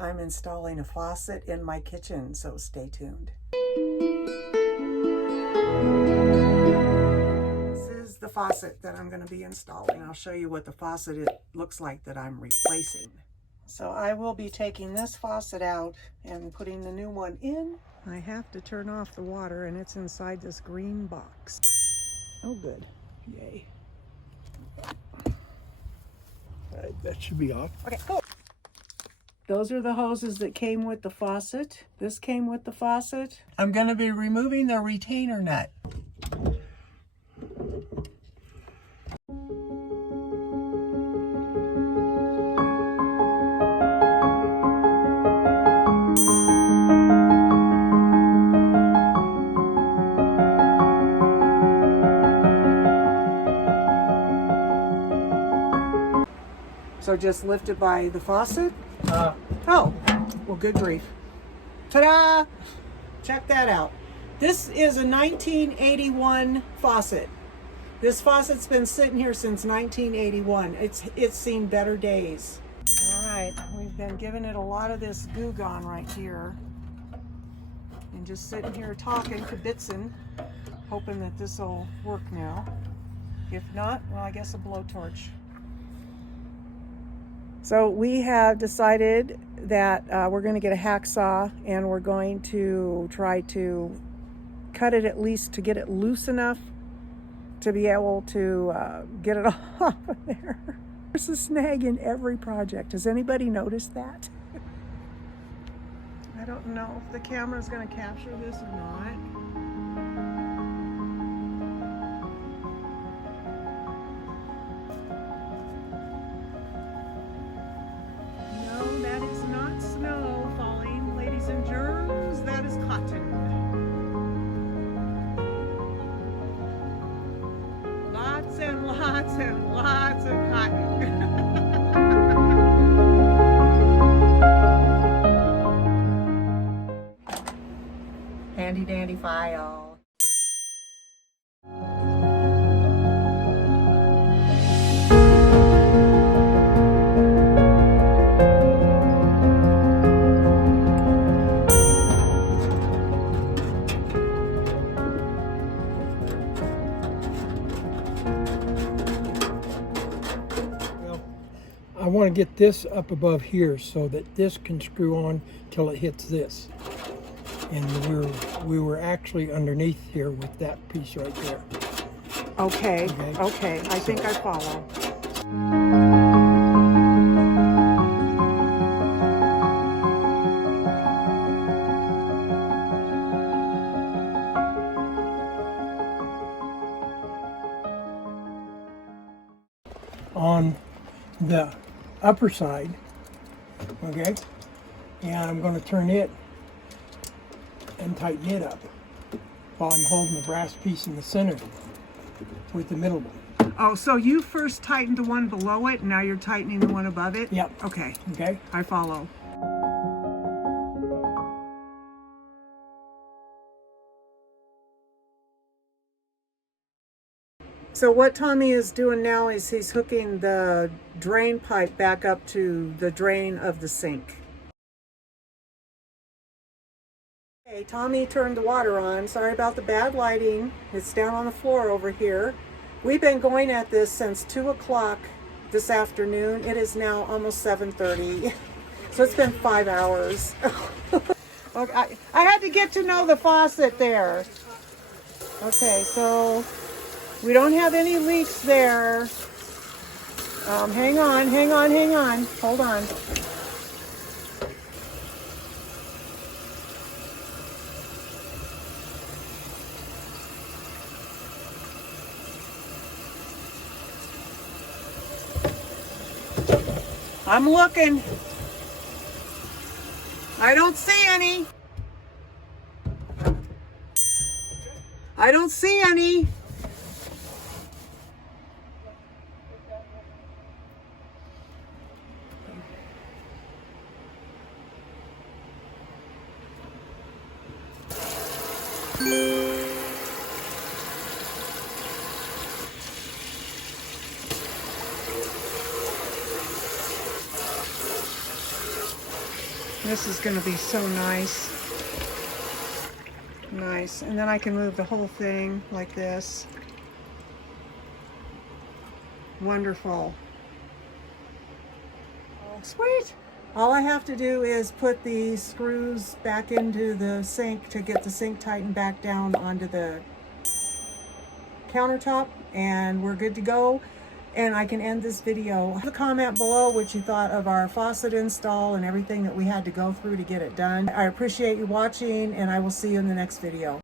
I'm installing a faucet in my kitchen, so stay tuned. This is the faucet that I'm going to be installing. I'll show you what the faucet looks like that I'm replacing. So I will be taking this faucet out and putting the new one in. I have to turn off the water and it's inside this green box. Oh good, yay. That should be off. Okay, cool. Those are the hoses that came with the faucet. This came with the faucet. I'm going to be removing the retainer nut. So just lift it by the faucet? Oh, well, good grief. Ta-da! Check that out. This is a 1981 faucet. This faucet's been sitting here since 1981. It's seen better days. All right, we've been giving it a lot of this goo gone right here. And just sitting here talking, kibitzing, hoping that this will work now. If not, well, I guess a blowtorch. So we have decided that we're going to get a hacksaw and we're going to try to cut it at least to get it loose enough to be able to get it off of there. There's a snag in every project. Has anybody noticed that? I don't know if the camera's going to capture this or not. Snow falling, ladies and germs, that is cotton. Lots and lots and lots of cotton. Handy dandy file. I want to get this up above here so that this can screw on till it hits this. And we were actually underneath here with that piece right there. Okay. I think I follow. On the upper side, okay, and I'm going to turn it and tighten it up while I'm holding the brass piece in the center with the middle one. Oh, so you first tightened the one below it, and now you're tightening the one above it? Yep. Okay. Okay. I follow. So what Tommy is doing now is he's hooking the drain pipe back up to the drain of the sink. Okay, Tommy turned the water on. Sorry about the bad lighting. It's down on the floor over here. We've been going at this since 2 o'clock this afternoon. It is now almost 7:30. So it's been 5 hours. Okay, I had to get to know the faucet there. Okay, so we don't have any leaks there. Hang on. Hold on. I'm looking. I don't see any. I don't see any. This is going to be so nice. Nice. And then I can move the whole thing like this. Wonderful. Oh, sweet. All I have to do is put the screws back into the sink to get the sink tightened back down onto the countertop, and we're good to go. And I can end this video. Leave a comment below what you thought of our faucet install and everything that we had to go through to get it done. I appreciate you watching, and I will see you in the next video.